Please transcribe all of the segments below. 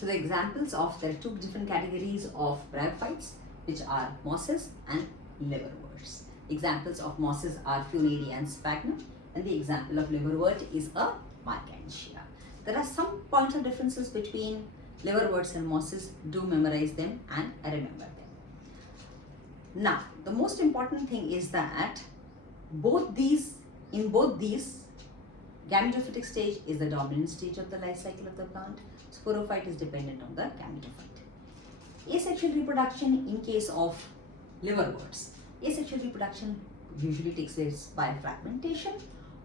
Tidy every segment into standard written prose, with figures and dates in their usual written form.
So the examples of, there are two different categories of bryophytes, which are mosses and liverworts. Examples of mosses are Funaria and Sphagnum, and the example of liverwort is a Marchantia. There are some points of differences between liverworts and mosses. Do memorize them and remember them. Now, the most important thing is that in both these, gametophytic stage is the dominant stage of the life cycle of the plant. Sporophyte is dependent on the gametophyte. Asexual reproduction in case of liverworts. Asexual reproduction usually takes place by fragmentation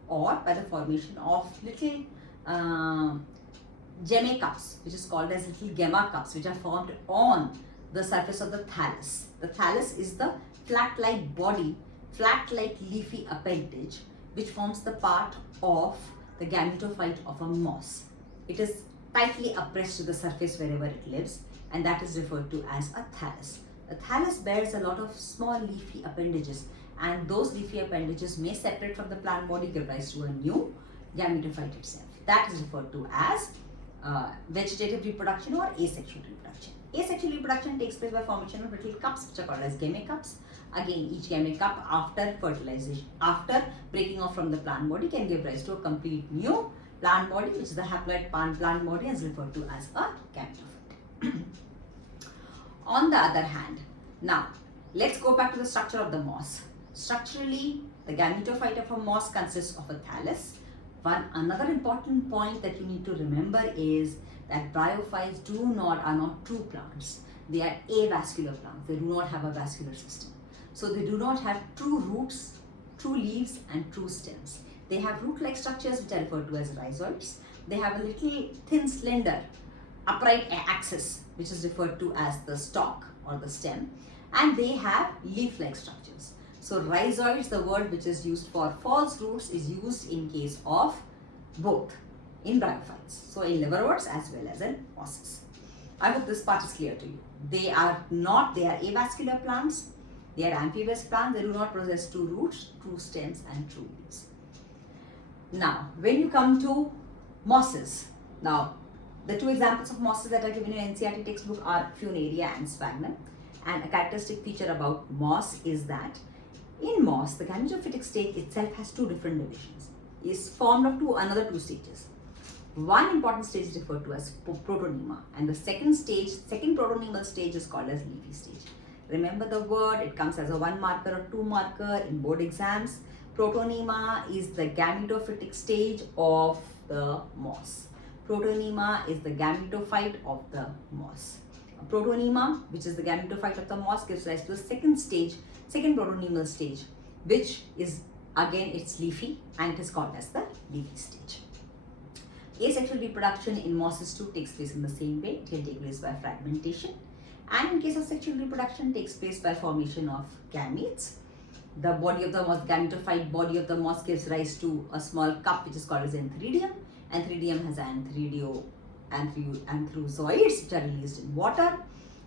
or by the formation of little gemma cups, which is called as little gemma cups, which are formed on the surface of the thallus. The thallus is the flat-like body, flat-like leafy appendage, which forms the part of the gametophyte of a moss. It is tightly oppressed to the surface wherever it lives, and that is referred to as a thallus. The thallus bears a lot of small leafy appendages, and those leafy appendages may separate from the plant body, give rise to a new gametophyte itself. That is referred to as vegetative reproduction or asexual reproduction. Asexual reproduction takes place by formation of little cups, which are called as gemma cups. Again, each gemma cup after fertilization, after breaking off from the plant body, can give rise to a complete new plant body, which is the haploid plant body, and is referred to as a gametophyte. On the other hand, now let's go back to the structure of the moss. Structurally, the gametophyte of a moss consists of a thallus. Another important point that you need to remember is that bryophytes are not true plants. They are avascular plants. They do not have a vascular system. So they do not have true roots, true leaves, and true stems. They have root-like structures, which are referred to as rhizoids. They have a little thin, slender, upright axis, which is referred to as the stalk or the stem. And they have leaf-like structures. So rhizoids, the word which is used for false roots, is used in case of both in bryophytes. So in liverworts as well as in mosses. I hope this part is clear to you. They are avascular plants. They are amphibious plants. They do not possess true roots, true stems, and true leaves. Now, when you come to mosses, now the two examples of mosses that are given in NCERT textbook are Funaria and Sphagnum. And a characteristic feature about moss is that in moss, the gametophytic stage itself has two different divisions. It is formed of another two stages. One important stage is referred to as protonema, and the second protonemal stage is called as leafy stage. Remember the word, it comes as a 1 marker or 2 marker in board exams. Protonema is the gametophytic stage of the moss. Protonema is the gametophyte of the moss. Protonema, which is the gametophyte of the moss, gives rise to the second protonemal stage, which is again it's leafy, and it is called as the leafy stage. Asexual reproduction in mosses too takes place in the same way. It can take place by fragmentation, and in case of sexual reproduction takes place by formation of gametes. The body of the moss, gametophyte body of the moss, gives rise to a small cup which is called as antheridium. Antheridium has antherozoids which are released in water,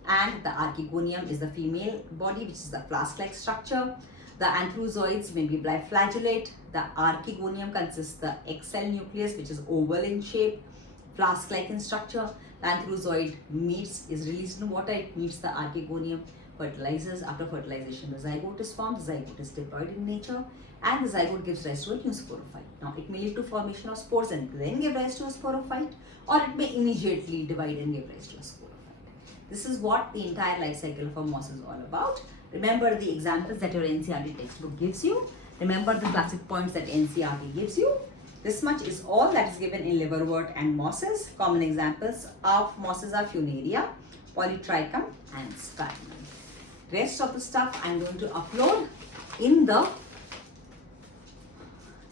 and the archegonium is the female body, which is the flask-like structure. The antherozoids may be biflagellate. The archegonium consists the egg cell nucleus, which is oval in shape, flask-like in structure. The antherozoid is released in water. It meets the archegonium, fertilizes. After fertilization, the zygote is formed. The zygote is diploid in nature, and the zygote gives rise to a new sporophyte. Now, it may lead to formation of spores and then give rise to a sporophyte, or it may immediately divide and give rise to a sporophyte. This is what the entire life cycle of a moss is all about. Remember the examples that your NCERT textbook gives you. Remember the classic points that NCERT gives you. This much is all that is given in liverwort and mosses. Common examples of mosses are Funaria, Polytrichum, and Sphagnum. Rest of the stuff I am going to upload in the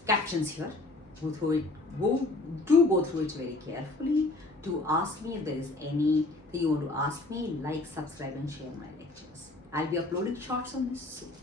captions here. Go through it very carefully. Do ask me if there is anything you want to ask me. Like, subscribe, and share my lectures. I'll be uploading shorts on this soon.